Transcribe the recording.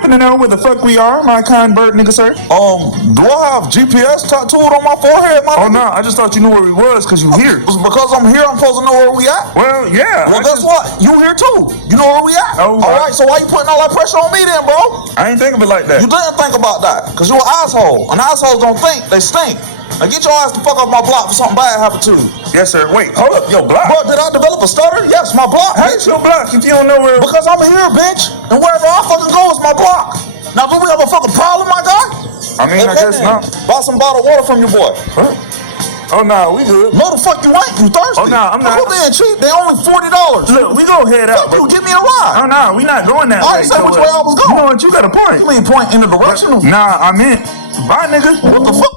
happen to know where the fuck we are, my kind bird nigga, sir? Do I have GPS tattooed on my forehead, my Oh, no, I just thought you knew where we was because you here. Because I'm here, I'm supposed to know where we at. Well, yeah. Well, guess what? You here too. You know where we at. Oh, all right, so why you putting all that pressure on me then, bro? I ain't thinking of it like that. You didn't think about that, because you're an asshole. And assholes don't think, they stink. Now get your ass the fuck off my block for something bad happened to you. Yes, sir. Wait, hold up. Yo, block. Bro, did I develop a stutter? Yes, my block. How is your block if you don't know where? Because I'm here, bitch. And wherever I fucking go is my block. Now, do we have a fucking problem, my guy? I mean, I guess not. Buy some bottled water from your boy. Huh? Oh, no, we good. No, the fuck you ain't. You thirsty? Oh, no, I'm not. Quit being cheap. They only $40. Look, we go head out, Fuck bro. you, give me a ride. Oh, no, we not going that I way. didn't say which way I was going. You know what? You got a point. You mean point in the direction of... Nah, I meant, bye, nigga. What the fuck?